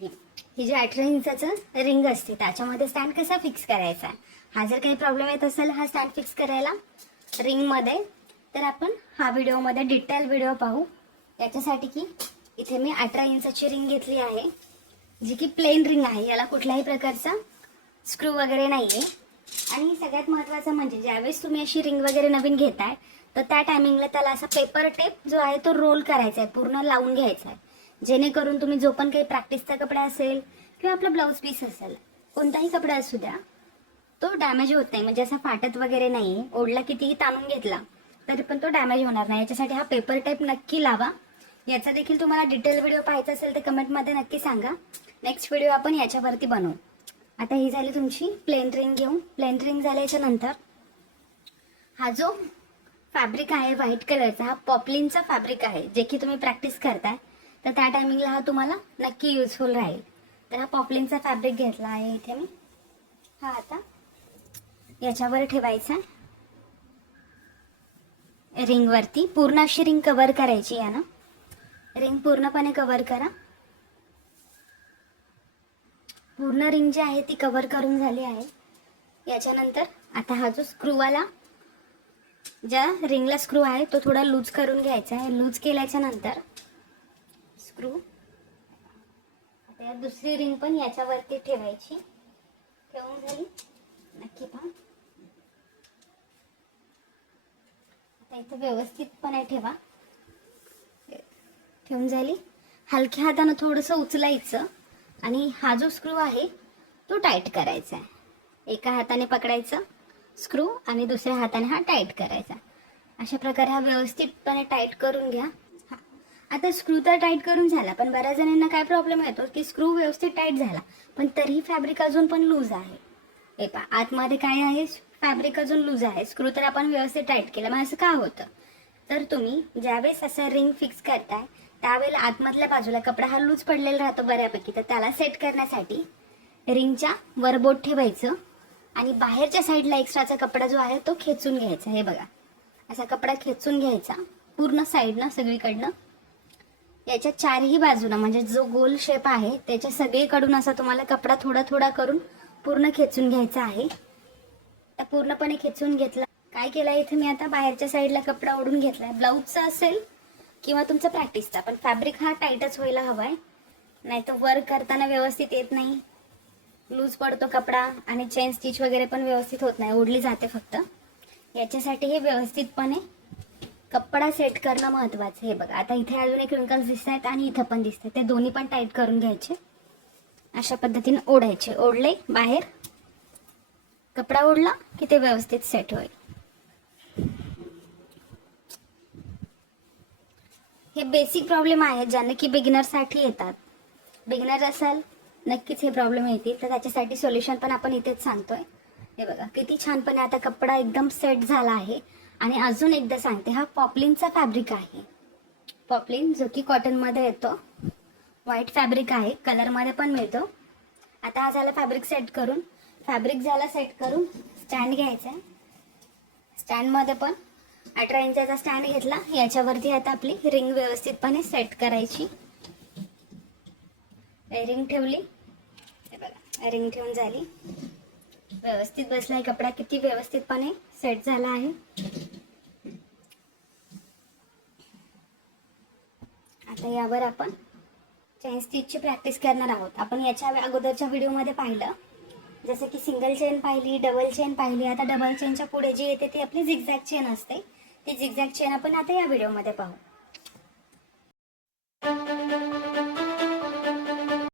करण्यासाठी ही जी 18 इंचाचं रिंग असते त्याच्यामध्ये स्टँड कसा फिक्स करायचा आहे, हा जर काही प्रॉब्लेम येत असेल हा स्टँड फिक्स करायला रिंगमध्ये, तर आपण हा व्हिडिओमध्ये डिटेल व्हिडिओ पाहू. याच्यासाठी की इथे मी 18 इंचाची रिंग घेतली आहे, जी की प्लेन रिंग आहे, याला कुठल्याही प्रकारचा स्क्रू वगैरे नाही आहे. आणि सगळ्यात महत्त्वाचं म्हणजे ज्यावेळेस तुम्ही अशी रिंग वगैरे नवीन घेताय तर त्या टायमिंगला त्याला असा पेपर टेप जो आहे तो रोल करायचा आहे, पूर्ण लावून घ्यायचा आहे, जेणेकरून तुम्ही जो पण काही प्रॅक्टिसचा कपडा असेल किंवा आपला ब्लाऊज पीस असेल, कोणताही कपडा असू द्या, तो डॅमेज होत नाही, म्हणजे असा फाटत वगैरे नाही. ओढला कितीही ताणून घेतला तरी पण तो डॅमेज होणार नाही. याच्यासाठी हा पेपर टेप नक्की लावा. याचा देखील तुम्हाला डिटेल व्हिडिओ पाहायचा असेल तर कमेंटमध्ये नक्की सांगा. नेक्स्ट व्हिडिओ आपण याच्यावरती बनवू. आता ही झाली तुमची प्लेन रिंग. घेऊन प्लेन रिंग झाल्याच्या नंतर हा जो फॅब्रिक आहे व्हाईट कलरचा, हा पॉपलिनचा फॅब्रिक आहे, जे की तुम्ही प्रॅक्टिस करताय तर त्या टायमिंगला हा तुम्हाला नक्की युजफुल राहील. तर हा पॉपलिनचा फॅब्रिक घेतला आहे इथे मी. हा आता याच्यावर ठेवायचा रिंगवरती. पूर्ण अशी रिंग कव्हर करायची आहे ना, रिंग पूर्णपणे कव्हर करा. पूर्ण रिंग जी आहे ती कव्हर करून झाली आहे. याच्यानंतर आता हा जो स्क्रूवाला ज्या रिंगला स्क्रू आहे तो थोडा लूज करून घ्यायचा आहे. लूज केल्याच्या नंतर स्क्रू आता या दुसरी रिंग पण याच्यावरती ठेवायची. ठेवून झाली, नक्की पहा. आता इथे व्यवस्थितपणे ठेवा. ठेवून झाली. हलक्या हाताने थोडंसं उचलायचं आणि हा जो स्क्रू आहे तो टाईट करायचा आहे. एका हाताने पकडायचं स्क्रू आणि दुसऱ्या हाताने हा टाईट करायचा. अशा प्रकारे हा व्यवस्थितपणे टाईट करून घ्या. आता स्क्रू तर टाईट करून झाला, पण बऱ्याच जणांना काय प्रॉब्लेम येतो की स्क्रू व्यवस्थित टाईट झाला पण तरीही फॅब्रिक अजून पण लूज आहे. हे पहा, आतमध्ये काय आहे, फॅब्रिक अजून लूज आहे. स्क्रू तर आपण व्यवस्थित टाईट केला, मग असं का होतं? तर तुम्ही ज्यावेळेस असं रिंग फिक्स करताय त्यावेळेला आतमधल्या बाजूला कपडा हा लूज पडलेला राहतो बऱ्यापैकी, तर त्याला सेट करण्यासाठी रिंगच्या वर बोट ठेवायचं आणि बाहेरच्या साईडला एक्स्ट्राचा कपडा जो आहे तो खेचून घ्यायचा. हे बघा, असा कपडा खेचून घ्यायचा पूर्ण साईडनं, सगळीकडनं. याच्या चारही बाजूला म्हणजे जो गोल शेप आहे त्याच्या सगळीकडून असा तुम्हाला कपडा थोडा थोडा करून पूर्ण खेचून घ्यायचा आहे. तर पूर्णपणे खेचून घेतला. काय केलं इथे मी, आता बाहेरच्या साईडला कपडा ओढून घेतलाय. ब्लाऊजचा असेल किंवा तुमचा प्रॅक्टिसचा, पण फॅब्रिक हा टाईटच व्हायला हवाय, नाही तर वर्क करताना व्यवस्थित येत नाही, लूज पडतो कपडा आणि चेन स्टिच वगैरे पण व्यवस्थित होत नाही, ओढली जाते फक्त. याच्यासाठी हे व्यवस्थितपणे कपडा सेट करणं महत्वाचं. हे बघा, आता इथे अजून एक रिंकल्स दिसत आहेत आणि इथं पण दिसत आहेत, ते दोन्ही पण टाईट करून घ्यायचे. अशा पद्धतीने ओढायचे. ओढले बाहेर, कपडा ओढला की ते व्यवस्थित सेट होईल. हे बेसिक प्रॉब्लेम आहेत ज्याने की बिगिनरसाठी येतात. बिगिनर असाल नक्कीच हे प्रॉब्लेम येतील, तर त्याच्यासाठी सोल्युशन पण आपण इथेच सांगतोय. हे बघा किती छानपणे आता कपडा एकदम सेट झाला आहे. आणि अजून एकदा सांगते, हा पॉपलिनचा फॅब्रिक आहे. पॉपलिन जो की कॉटनमध्ये येतो, व्हाईट फॅब्रिक आहे, कलरमध्ये पण मिळतो. आता हा झाला फॅब्रिक सेट करून. फॅब्रिक झाला सेट करून स्टँड घ्यायचा आहे. स्टँडमध्ये पण 18 इंचाचा स्टँड घेतला. याच्यावरती आता आपली रिंग व्यवस्थितपणे सेट करायची. रिंग ठेवली. हे बघा, रिंग ठेवून झाली. व्यवस्थित बसलाय कपडा, किती व्यवस्थितपणे सेट झाला आहे. आता यावर आपण चेन स्टिचची प्रॅक्टिस करणार आहोत. आपण याच्या अगोदरच्या व्हिडिओमध्ये पाहिलं, जसं की सिंगल चेन पाहिली, डबल चेन पाहिली. आता डबल चेनच्या पुढे जी येते ती आपली झिगझॅग चेन असते. ती झिगझॅग चेन आपण आता या व्हिडिओमध्ये पाहू.